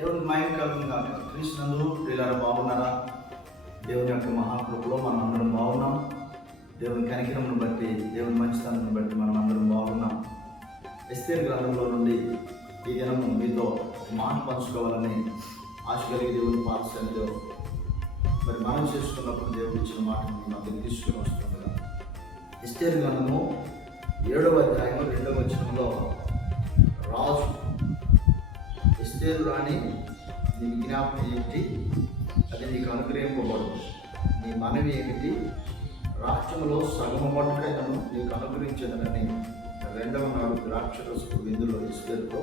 దేవుని మయం కలుగుగా కృష్ణందు పిల్లలు బాగున్నారా? దేవుని యొక్క మహాప్రభులో మనం అందరం బాగున్నాం. దేవుని కనికరమును బట్టి దేవుని మంచితనం బట్టి మనం అందరం బాగున్నాం. ఎస్తేర్ గ్రంథంలో నుండి ఈ దినము మీతో మాట పంచుకోవాలని ఆశ కలిగి దేవుని పాఠశాలలో మరి మనం చేసుకున్నప్పుడు దేవుడు ఇచ్చిన మాటను మా దగ్గర తీసుకుని వస్తుండగా ఎస్టేర్ గ్రంథము ఏడవ అధ్యాయం రెండవ వచనంలో రాజు ఇస్రేలు రాణి నీ విజ్ఞాపన ఏమిటి అది నీకు అనుగ్రహింపబడదు నీ మనవి ఏమిటి? రాష్ట్రంలో సగం మటుకైనను నీకు అనుగ్రహించదనని రెండవ నాడు ద్రాక్షరసు విందులో ఇస్రేలుతో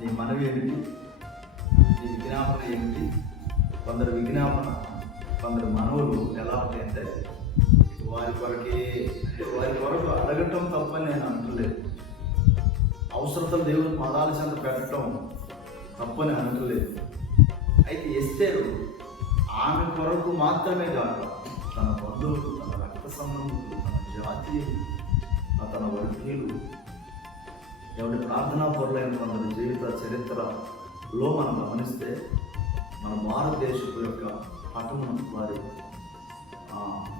నీ మనవి ఏమిటి? నీ విజ్ఞాపన ఏమిటి? కొందరు విజ్ఞాపన కొందరు మనవులు ఎలా ఉంటాయంటే వారి కొరకే వారి కొరకు అడగటం తప్పని నేను అంటలేదు. అవసరతలు దేవుని పదాల చెంత పెట్టడం తప్పని అనట్లేదు అయితే ఎస్తేరు ఆమె కొరకు మాత్రమే కాదు తన బంధువులు తన రక్త సంబంధులు తన జాతీయులు తన వర్గీయులు ఎవరి ప్రార్థనా పొరలైన కొందరి జీవిత చరిత్రలో మనం గమనిస్తే మన భారతదేశపు యొక్క పట్టణం వారి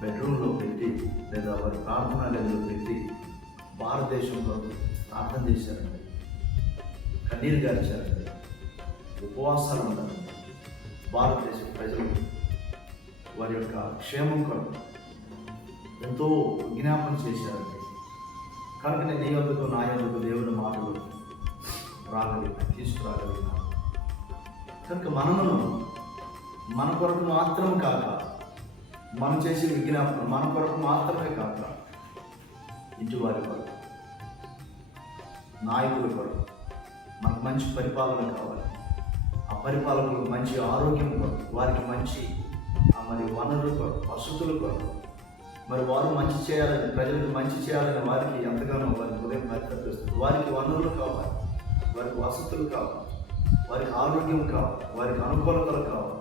బెడ్రూమ్లో పెట్టి లేదా వారి ప్రార్థనా గదిలో పెట్టి భారతదేశం కొరకు ప్రార్థన చేశారండి. కన్నీరు గార్చారండి. ఉపవాసాలు ఉండాలి భారతదేశ ప్రజలు వారి యొక్క క్షేమం కొరకు ఎంతో విజ్ఞాపన చేశారండి. కనుక నేను నీ వద్దకు నా ఎందుకు దేవుని మాటలు రాగలిగిన తీసుకురాగలిగిన కనుక మనమును మన కొరకు మాత్రం కాక మనం చేసే విజ్ఞాపన మన కొరకు మాత్రమే కాక ఇంటి వారి కొరకు నాయకులు కొరకు మనకు మంచి పరిపాలన కావాలి. ఆ పరిపాలకులకు మంచి ఆరోగ్యం కొరకు వారికి మంచి ఆ మరి వనరులు కొరకు వసతులు కొరకు మరి వారు మంచి చేయాలని ప్రజలకు మంచి చేయాలని వారికి ఎంతగానో వారికి హృదయం పరితపిస్తుంది. వారికి వనరులు కావాలి వారికి వసతులు కావాలి వారికి ఆరోగ్యం కావాలి వారికి అనుకూలతలు కావాలి.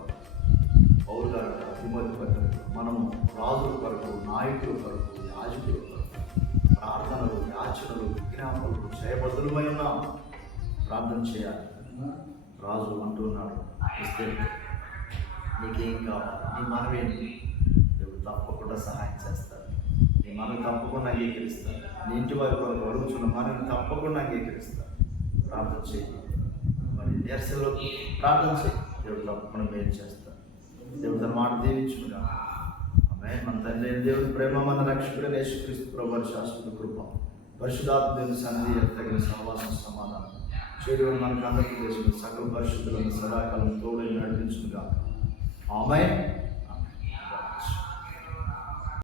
పౌరుల గారు తిమోతి పత్రిక మనము రాజుల కొరకు నాయకుల కొరకు యాజకులు యాచనలు విజ్ఞాపనలు ఉన్నాం. ప్రార్థన చేయాలి. రాజు అంటున్నాడు ఇస్తే నీకేం కావాలి? నీ మనవేంటి దేవుడు తప్పకుండా సహాయం చేస్తాను నీ మనవి తప్పకుండా అంగీకరిస్తాను నీ ఇంటి వారి కొరకు అడుగుతున్న మనం తప్పకుండా అంగీకరిస్తాను ప్రార్థన చేయి. మరి నిరసలో ప్రార్థన చేయి. దేవుడు తప్పకుండా మేలు చేస్తాను దేవుడు తన మాట దీవించుకున్నా ఆమె మన తండ్రి దేవుడు ప్రేమ మన రక్షకుడు యేసుక్రీస్తు ప్రభు శాశ్వత కృప. పరిశుధాత్మ సన్నిధి తగిన సహవాసం సమాధానం. చేయడం మనకు అందరికీ చేసిన సకల పరిశుద్ధులను సదాకాలం తోడని నడిపించుగా ఆమె